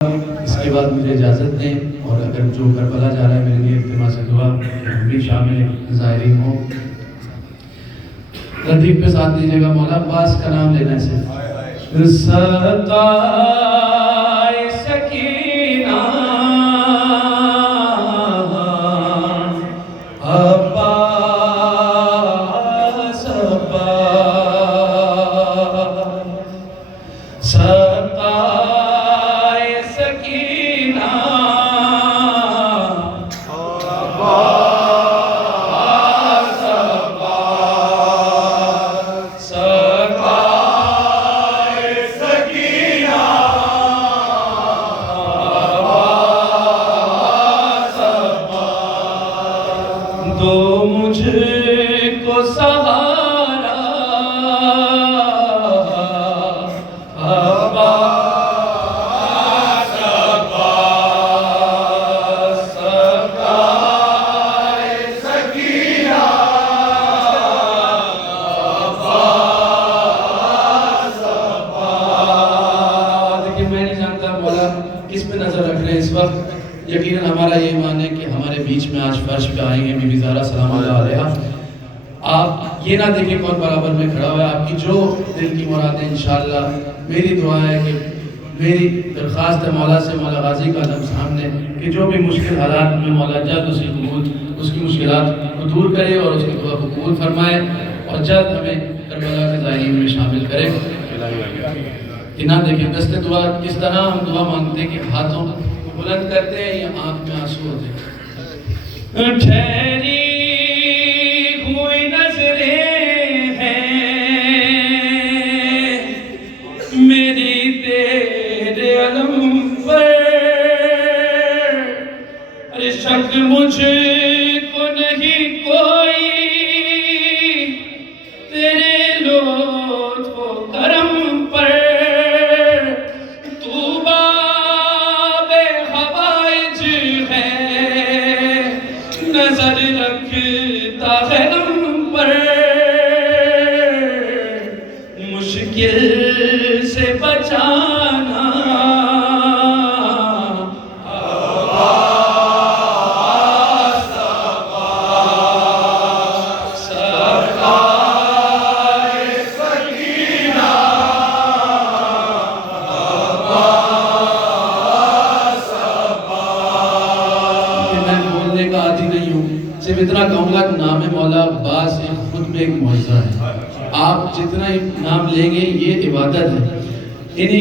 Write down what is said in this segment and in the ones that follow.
اس کے بعد مجھے اجازت دیں، اور اگر جو کربلا جا رہا ہے میرے لیے التماس سے دعا ہم بھی شامل ظاہرین ہوں۔ ترتیب پہ ساتھ دیجیے گا، مولا عباس کا نام لینا ہے صرف۔ سقائے سکینہ عباس عباس، سقائے سکینہ عباس عباس، سقائے سکینہ عباس عباس، دو مجھ کو سہارا عباس عباس، سقائے سکینہ عباس عباس۔ دیکھیے میں نہیں جانتا مولا کس پہ نظر رکھ رہے ہیں اس وقت، یقیناً ہمارا یہ ایمان ہے کہ ہمارے بیچ میں آج فرش پہ آئیں گے بی بی زہرا سلام اللہ علیہا۔ آپ یہ نہ دیکھیں کون برابر میں کھڑا ہوا ہے، آپ کی جو دل کی مرادیں انشاءاللہ، میری دعا ہے کہ میری درخواست ہے مولا سے، مولا غازی کا عالم سامنے، کہ جو بھی مشکل حالات میں مولا جلد اس کی مشکلات کو دور کرے اور اس کی دعا کو قبول فرمائے، اور جلد ہمیں کربلا کے ظاہرین میں شامل کرے۔ کہ نہ دیکھیں دست دعا کس طرح ہم دعا مانگتے ہیں کہ ہاتھوں کو بلند کرتے ہیں یا آنکھ میں آنسو ہوتے ہیں۔ ٹھہری ہوئی نظریں ہیں میری تیرے علم پر، ارے شک مجھ کو نہیں کوئی تیرے لطف و کرم پر، تو باب حوائج ہے نظر رکھتا ہے ہم پر، مشکل سے بچانا عباس عباس، سقائے سکینہ عباس عباس۔ میں بولنے کا عادی نہیں ہوں، صرف اتنا کہوں گا کہ نام مولا عباس خود میں ایک معجزہ ہے۔ آپ جتنا نام لیں گے یہ عبادت ہے، انہی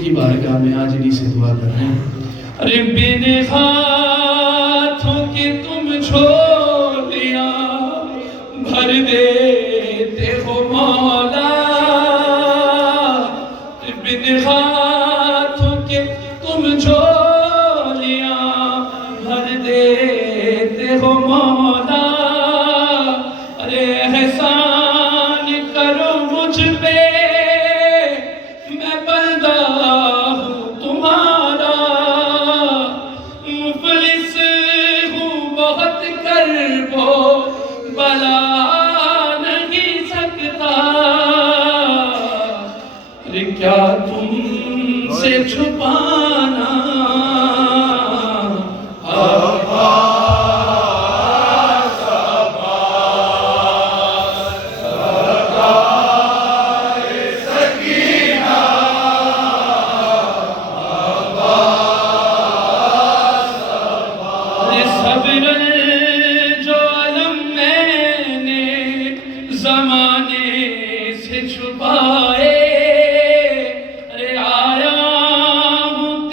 کی بارگاہ میں آج انہی سے دعا کر رہے ہیں۔ ارے بن ہاتھوں کے تم جھولیاں بھر دیتے ہو مولا، بن ہاتھوں کے تم جھولیاں بھر دیتے ہو مولا، ارے احسان کرو مجھ پہ میں بندہ ہوں تمہارا، مفلس ہوں بہت کرب و بلا نہیں سکتا، ارے کیا تم سے چھپانا عباس عباس، سقائے سکینہ عباس عباس، صبر جو علم میں نے زمانے سے چھپائے، ارے آیا ہوں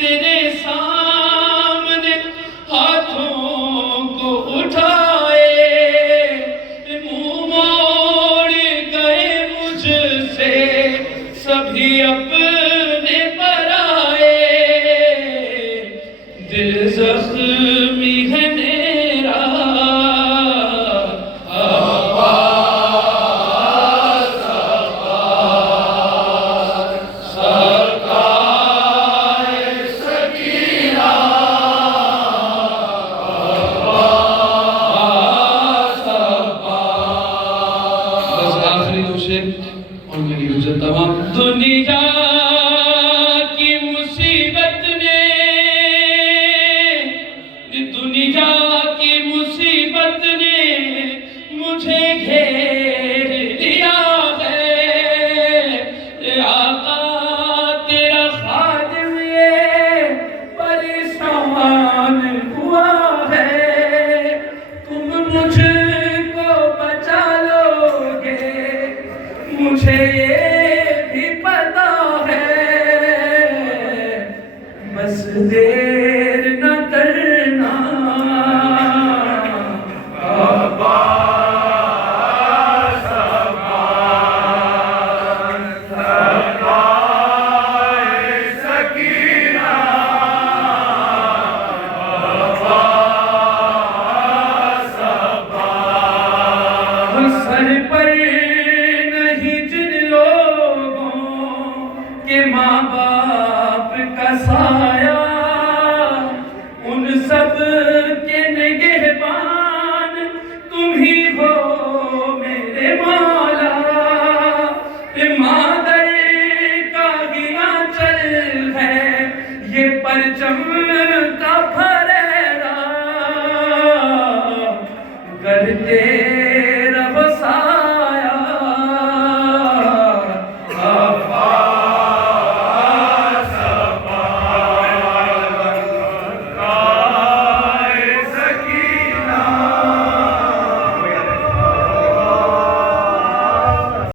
بس دیر نہ کرنا ماں باپ کا سایہ ان سب کے نگہبان تم ہی ہو میرے مولا مادر کا بھی آنچل ہے یہ پرچم کا پھریرا کرتے